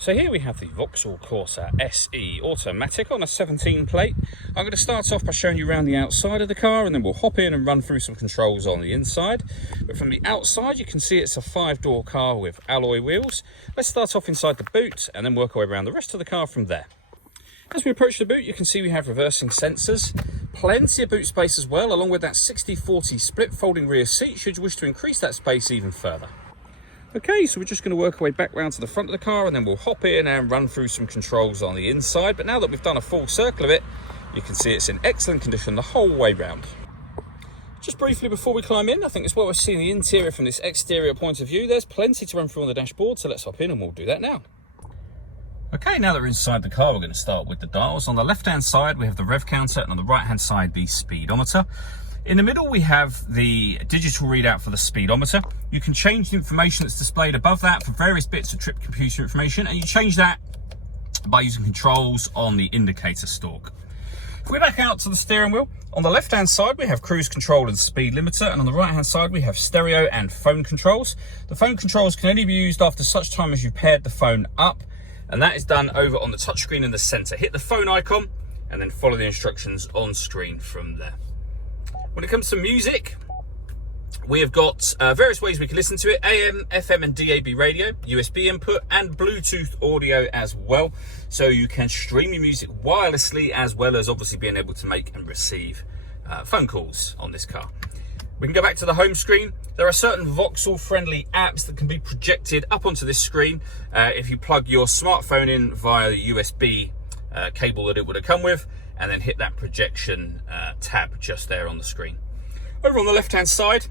So here we have the Vauxhall Corsa SE automatic on a 17 plate. I'm going to start off by showing you around the outside of the car, and then we'll hop in and run through some controls on the inside. But from the outside you can see it's a 5-door car with alloy wheels. Let's start off inside the boot and then work our way around the rest of the car from there. As we approach the boot, you can see we have reversing sensors, plenty of boot space as well, along with that 60-40 split folding rear seat should you wish to increase that space even further. Okay, so we're just going to work our way back round to the front of the car and then we'll hop in and run through some controls on the inside. But now that we've done a full circle of it, you can see it's in excellent condition the whole way round. Just briefly before we climb in, I think it's worth seeing the interior from this exterior point of view. There's plenty to run through on the dashboard, so let's hop in and we'll do that now. Okay, now that we're inside the car, we're going to start with the dials. On the left-hand side, we have the rev counter, and on the right-hand side, the speedometer. In the middle, we have the digital readout for the speedometer. You can change the information that's displayed above that for various bits of trip computer information, and you change that by using controls on the indicator stalk. If we back out to the steering wheel, on the left-hand side, we have cruise control and speed limiter, and on the right-hand side, we have stereo and phone controls. The phone controls can only be used after such time as you've paired the phone up, and that is done over on the touchscreen in the center. Hit the phone icon, and then follow the instructions on screen from there. When it comes to music, we have got various ways we can listen to it: AM, FM and DAB radio, USB input and Bluetooth audio as well. So you can stream your music wirelessly, as well as obviously being able to make and receive phone calls on this car. We can go back to the home screen. There are certain Vauxhall friendly apps that can be projected up onto this screen if you plug your smartphone in via the USB cable that it would have come with, and then hit that projection tab just there on the screen. Over on the left hand side,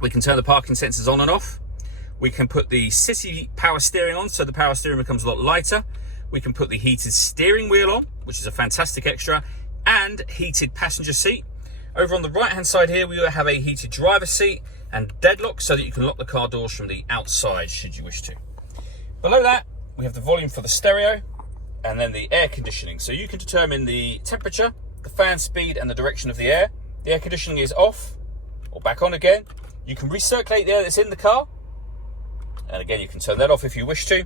we can turn the parking sensors on and off. We can put the city power steering on, so the power steering becomes a lot lighter. We can put the heated steering wheel on, which is a fantastic extra, and heated passenger seat. Over on the right hand side here, we have a heated driver seat and deadlock, so that you can lock the car doors from the outside should you wish to. Below that, we have the volume for the stereo, and then the air conditioning. So you can determine the temperature, the fan speed and the direction of the air. The air conditioning is off or back on again. You can recirculate the air that's in the car, and again you can turn that off if you wish to.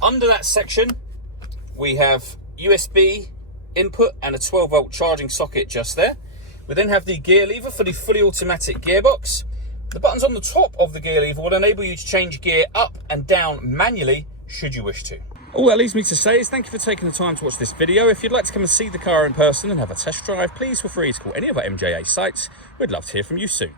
Under that section we have USB input and a 12-volt charging socket just there. We then have the gear lever for the fully automatic gearbox. The buttons on the top of the gear lever will enable you to change gear up and down manually should you wish to. All that leaves me to say is thank you for taking the time to watch this video. If you'd like to come and see the car in person and have a test drive, please feel free to call any of our MJA sites. We'd love to hear from you soon.